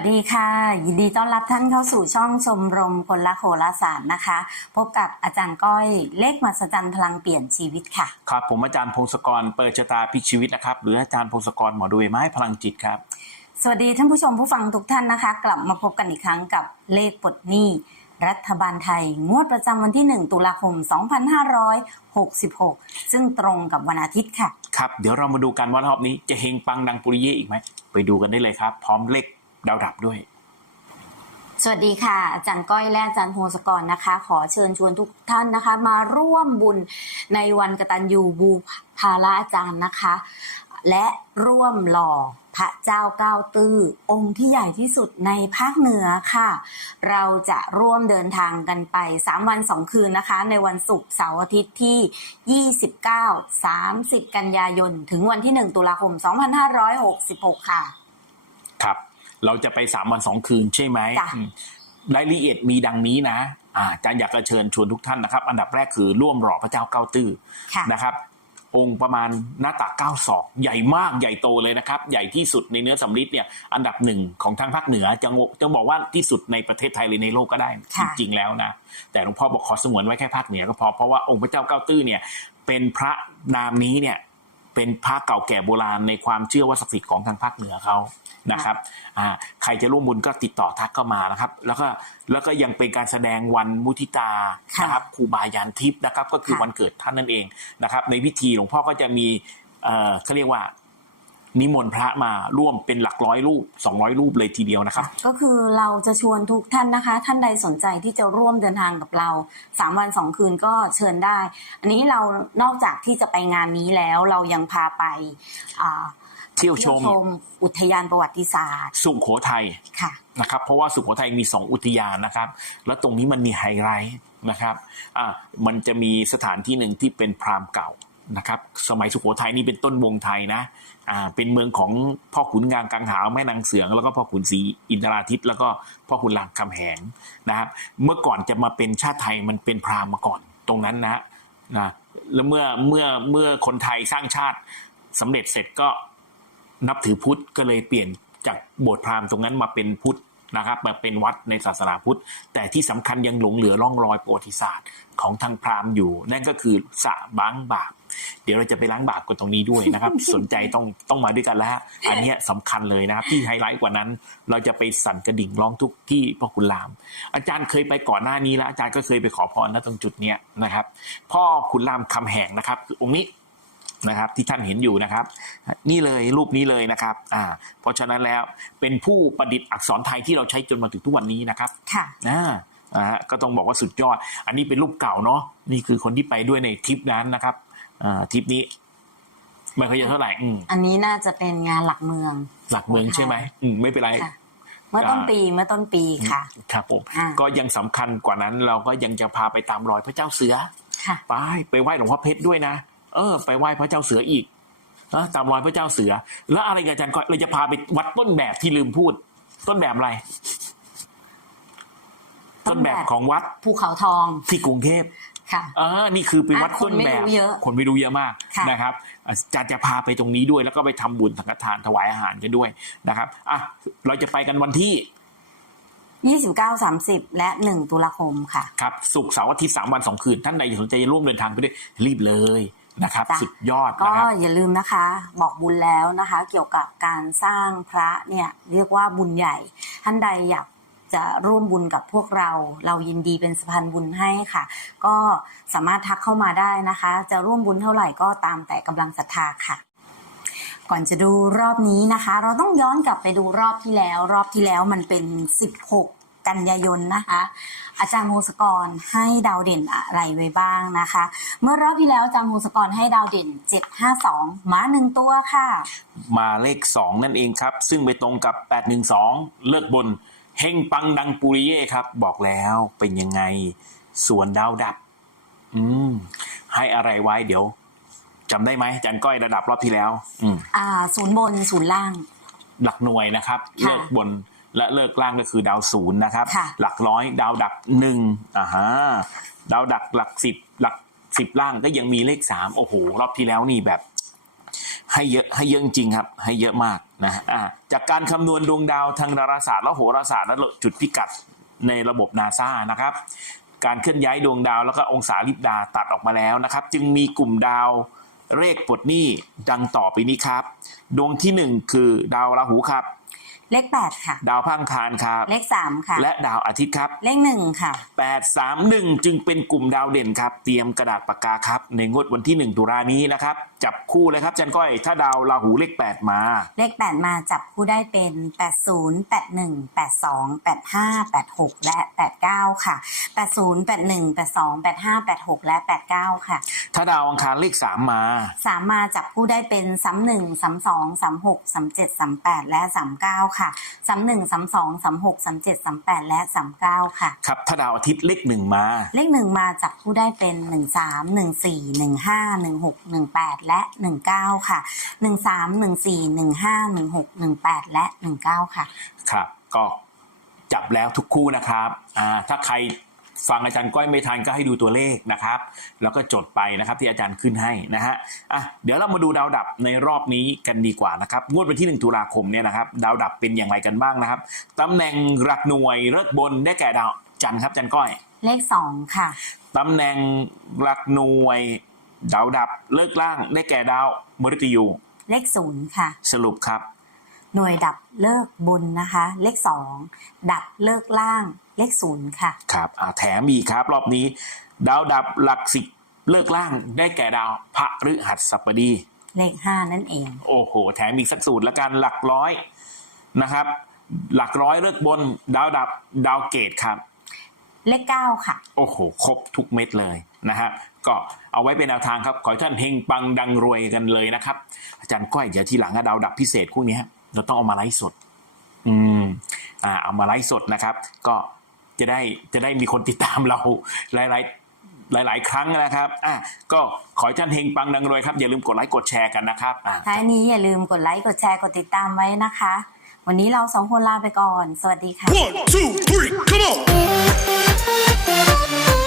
วัสดีค่ะ ยินดีต้อนรับท่านเข้าสู่ช่องชมรมคนละโหราศาสตร์นะคะ พบกับอาจารย์ก้อยเลขมหัศจรรย์พลังเปลี่ยนชีวิตค่ะ ครับ ผมอาจารย์พงศกรเปิดชะตาพลิกชีวิตนะครับ หรืออาจารย์พงศกรหมอดูไม้พลังจิตครับ สวัสดีท่านผู้ชมผู้ฟังทุกท่านนะคะ กลับมาพบกันอีกครั้งกับเลขปลดหนี้รัฐบาลไทย งวดประจำวันที่ 1 ตุลาคม 2566 ซึ่งตรงกับวันอาทิตย์ค่ะ ครับ เดี๋ยวเรามาดูกันว่ารอบนี้จะเฮงปังดังปุริเย่อีกไหม ไปดูกันได้เลยครับ พร้อมเลข ดาวดับด้วย สวัสดีค่ะ อาจารย์ก้อยและอาจารย์พงศกรนะคะ ขอเชิญชวนทุกท่านนะคะ มาร่วมบุญในวันกตัญญูบูพาละอาจารย์นะคะ และร่วมหล่อพระเจ้าเก้าตื้อองค์ที่ใหญ่ที่สุดในภาคเหนือค่ะ เราจะร่วมเดินทางกันไป 3 วัน 2 คืนนะคะ ในวันศุกร์เสาร์อาทิตย์ที่ 29 30 กันยายน ถึงวันที่ 1 ตุลาคม 2566 ค่ะ ครับ เราจะไปสามวันสองคืนใช่ไหมจ้ะอืมรายละเอียดมีดังนี้นะอ่าอาจารย์อยากจะเชิญชวนทุกท่านนะครับ อันดับแรกคือร่วมหล่อพระเจ้าเก้าตื้อค่ะนะครับ องค์ประมาณหน้าตักเก้าศอก ใหญ่มากใหญ่โตเลยนะครับ ใหญ่ที่สุดในเนื้อสำริดเนี่ยอันดับหนึ่งของทางภาคเหนือจะงจะบอกว่าที่สุดในประเทศไทยหรือในโลกก็ได้จค่ะริงๆแล้วนะแต่หลวงพ่อบอกขอสงวนไว้แค่ภาคเหนือก็พอเพราะว่าองค์พระเจ้าเก้าตื้อเนี่ยเป็นพระนามนี้เนี่ย เป็นพระเก่าแก่โบราณในความเชื่อว่าศักดิ์สิทธิ์ของทางภาคเหนือเขานะครับอ่าใครจะร่วมบุญก็ติดต่อทักเข้ามานะครับ แล้วก็แล้วก็ยังเป็นการแสดงวันมุทิตาค่ะนะครับครูบายันทิพย์นะครับ ก็คือค่ะวันเกิดท่านนั่นเองนะครับ ในพิธีหลวงพ่อก็จะมีเอ่อเขาเรียกว่า นิมนต์พระมาร่วมเป็นหลักร้อยรูปสองร้อยรูปเลยทีเดียวนะครับ ก็คือเราจะชวนทุกท่านนะคะ ท่านใดสนใจที่จะร่วมเดินทางกับเราสามวันสองคืนก็เชิญได้ อันนี้เรานอกจากที่จะไปงานนี้แล้วเรายังพาไปอ่าเที่ยวชมอุทยานประวัติศาสตร์ สุโขทัยค่ะนะครับ เพราะว่าสุโขทัยมี 2 อุทยานนะครับ แล้วตรงนี้มันมีไฮไลท์นะครับอ่ามันจะมีสถานที่หนึ่งที่เป็นพราหมณ์เก่า นะครับสมัยสุโขทัยนี่เป็นต้นวงไทยนะอ่าเป็นเมืองของพ่อขุนงางกังหาวแม่นางเสืองแล้วก็พ่อขุนศรีอินทราทิตย์แล้วก็พ่อขุนรามคำแหงนะครับเมื่อก่อนจะมาเป็นชาติไทยมันเป็นพราหมณ์มาก่อนตรงนั้นนะนะแล้วเมื่อเมื่อเมื่อคนไทยสร้างชาติสำเร็จเสร็จก็นับถือพุทธก็เลยเปลี่ยนจากโบสถ์พราหมณ์ตรงนั้นมาเป็นพุทธนะครับมาเป็นวัดในศาสนาพุทธ แต่ที่สำคัญยังหลงเหลือร่องรอยประวัติศาสตร์ของทางพราหมณ์อยู่ นั่นก็คือสะบ้างบาป เดี๋ยวเราจะไปล้างบาปกันตรงนี้ด้วยนะครับ สนใจต้องต้องมาด้วยกันแล้วฮะอันเนี้ยสำคัญเลยนะครับ ที่ไฮไลท์กว่านั้น เราจะไปสั่นกระดิ่งร้องทุกข์ที่พ่อคุณราม อาจารย์เคยไปก่อนหน้านี้แล้วอาจารย์ก็เคยไปขอพรนะตรงจุดเนี้ยนะครับ พ่อคุณรามคำแหงนะครับคือองค์นี้นะครับที่ท่านเห็นอยู่นะครับ นี่เลยรูปนี้เลยนะครับอ่าเพราะฉะนั้นแล้วเป็นผู้ประดิษฐ์อักษรไทยที่เราใช้จนมาถึงทุกวันนี้นะครับค่ะอ่า อ่าฮะก็ต้องบอกว่าสุดยอด อันนี้เป็นรูปเก่าเนาะนี่คือคนที่ไปด้วยในทริปนั้นนะครับอ่าทริปนี้ไม่ค่อยเยอะเท่าไหร่อืมอันนี้น่าจะเป็นงานหลักเมือง หลักเมืองใช่ไหมอืมไม่เป็นไร ค่ะ เมื่อต้นปีเมื่อต้นปีค่ะ ครับผมอ่า ก็ยังสำคัญกว่านั้นเราก็ยังจะพาไปตามรอยพระเจ้าเสือ ค่ะ ไปไปไหว้หลวงพ่อเพชรด้วยนะ เออ ไปไหว้พระเจ้าเสืออีกนะตามรอยพระเจ้าเสือ แล้วอะไรกันอาจารย์ก้อยเราจะพาไปวัดต้นแบบที่ลืมพูด ต้นแบบอะไร ต้ต้นนแบแบบบของวัดภูเขาทองที่กรุงเทพค่ะเออนี่คือไปวัดอะคนต้นแบบไม่รู้เยอะคนไม่รู้เยอะมากค่ะนะครับอาจารย์จะพาไปตรงนี้ด้วยแล้วก็ไปทำบุญสังฆทานถวายอาหารกันด้วยนะครับอะเราจะไปกันวันที่ 29 30 และ 1 ตุลาคมค่ะ ครับศุกร์เสาร์อาทิตย์สามวันสองคืน ท่านใดสนใจจะร่วมเดินทางไปด้วยรีบเลยนะครับจ้ะสุดยอดก็นะครับอย่าลืมนะคะ บอกบุญแล้วนะคะ เกี่ยวกับการสร้างพระเนี่ยเรียกว่าบุญใหญ่ ท่านใดอยาก จะร่วมบุญกับพวกเรา เรายินดีเป็นสะพานบุญให้ค่ะ ก็สามารถทักเข้ามาได้นะคะ จะร่วมบุญเท่าไหร่ก็ตามแต่กำลังศรัทธาค่ะ ก่อนจะดูรอบนี้นะคะ เราต้องย้อนกลับไปดูรอบที่แล้ว รอบที่แล้วมันเป็น 16กันยายนนะคะ อาจารย์โมสกรให้ดาวเด่นอะไรไว้บ้างนะคะ เมื่อรอบที่แล้วอาจารย์โมสกรให้ดาวเด่น 752หมาหนึ่งตัวค่ะ มาเลขสองนั่นเองครับ ซึ่งไปตรงกับ 812 เลิกบน เฮงปังดังปุริเย่ครับ บอกแล้วเป็นยังไงส่วนดาวดับ อืม ให้อะไรไว้เดี๋ยวจำได้ไหมอาจันก้อยระดับรอบที่แล้ว อืมอ่า ศูนย์บนศูนย์ล่าง หลักหน่วยนะครับค่ะเลิกบนและเลิกล่างก็คือดาวศูนย์นะครับ ค่ะ หลักร้อยดาวดักหนึ่งอ่าฮะดาวดักหลักสิบหลักสิบล่างก็ยังมีเลขสามโอ้โห รอบที่แล้วนี่แบบ ให้เยอะให้เยอะจริงครับ ให้เยอะมากนะอ่าจากการคำนวณดวงดาวทางดาราศาสตร์และโหราศาสตร์และจุดพิกัดในระบบนาซานะครับ การเคลื่อนย้ายดวงดาวแล้วก็องศาลิบดาตัดออกมาแล้วนะครับ จึงมีกลุ่มดาวเลขปลดหนี้ดังต่อไปนี้ครับ ดวงที่หนึ่งคือดาวราหูครับ เลขแปดค่ะ ดาวพฤหังคารครับ เลขสามค่ะ และดาวอาทิตย์ครับ เลขหนึ่งค่ะ 831 จึงเป็นกลุ่มดาวเด่นครับ เตรียมกระดาษปากกาครับ ในงวดวันที่ 1 ตุลานี้นะครับ จับคู่เลยครับอาจันก้อยถ้าดาวราหูเลข 8 มา เลขแปดมาจับคู่ได้เป็นแปดศูนย์แปดหนึ่งแปดสองแปดห้าแปดหกและแปดเก้าค่ะแปดศูนย์แปดหนึ่งแปดสองแปดห้าแปดหกและแปดเก้าค่ะ ถ้าดาวอังคารเลข 3 มาสามมาจับคู่ได้เป็นสามหนึ่งสามสองสามหกสามเจ็ดสามแปดและสามเก้าค่ะสามหนึ่งสามสองสามหกสามเจ็ดสามแปดและสามเก้าค่ะ ครับถ้าดาวอาทิตย์เลข1มา เลขหนึ่งมาจับคู่ได้เป็นหนึ่งสามหนึ่งสี่หนึ่งห้าหนึ่งหกหนึ่งแปดและหนึ่งเก้าค่ะหนึ่งสามหนึ่งสี่หนึ่งห้าหนึ่งหกหนึ่งแปดและหนึ่งเก้าค่ะ ครับ ก็จับแล้วทุกคู่นะครับอ่าถ้าใคร ฟังอาจารย์ก้อยไม่ทันก็ให้ดูตัวเลขนะครับ แล้วก็จดไปนะครับที่อาจารย์ขึ้นให้นะฮะอะเดี๋ยวเรามาดูดาวดับในรอบนี้กันดีกว่านะครับงวดวันที่ 1 ตุลาคมเนี่ยนะครับ ดาวดับเป็นอย่างไรกันบ้างนะครับตำแหน่งหลักหน่วยเลิกบนได้แก่ดาวจันทร์ครับอาจันก้อย เลขสองค่ะตำแหน่งหลักหน่วย ดาวดับเลิกล่างได้แก่ดาวมฤตยู เลขศูนย์ค่ะ สรุปครับ หน่วยดับเลิกบุญนะคะ เลขสองดับเลิกล่างเลขศูนย์ค่ะ ครับอ่าแถมอีกครับ รอบนี้ ดาวดับหลักสิบเลิกล่างได้แก่ดาวพฤหัสบดีเลขห้านั่นเอง โอ้โห แถมอีกสักสูตรละกันหลักร้อยนะครับ หลักร้อยเลิกบน ดาวดับดาวเกตครับ เลขเก้าค่ะ โอ้โห ครบทุกเม็ดเลยนะฮะก็เอาไว้เป็นแนวทางครับ ขอให้ท่านเฮงปังดังรวยกันเลยนะครับ อาจารย์ก้อยเดี๋ยวทีหลังอะดาวดับพิเศษพวกเนี้ย เราต้องเอามาไลฟ์สด อืม อ่า เอามาไลฟ์สดนะครับ ก็จะได้จะได้มีคนติดตามเราหลาย ๆ หลาย ๆ ครั้งนะครับอะก็ขอให้ท่านเฮงปังดังรวยครับ อย่าลืมกดไลค์กดแชร์กันนะครับอะท้ายนี้อย่าลืมกดไลค์กดแชร์กดติดตามไว้นะคะ วันนี้เราสองคนลาไปก่อน สวัสดีค่ะ One, two, three, come on!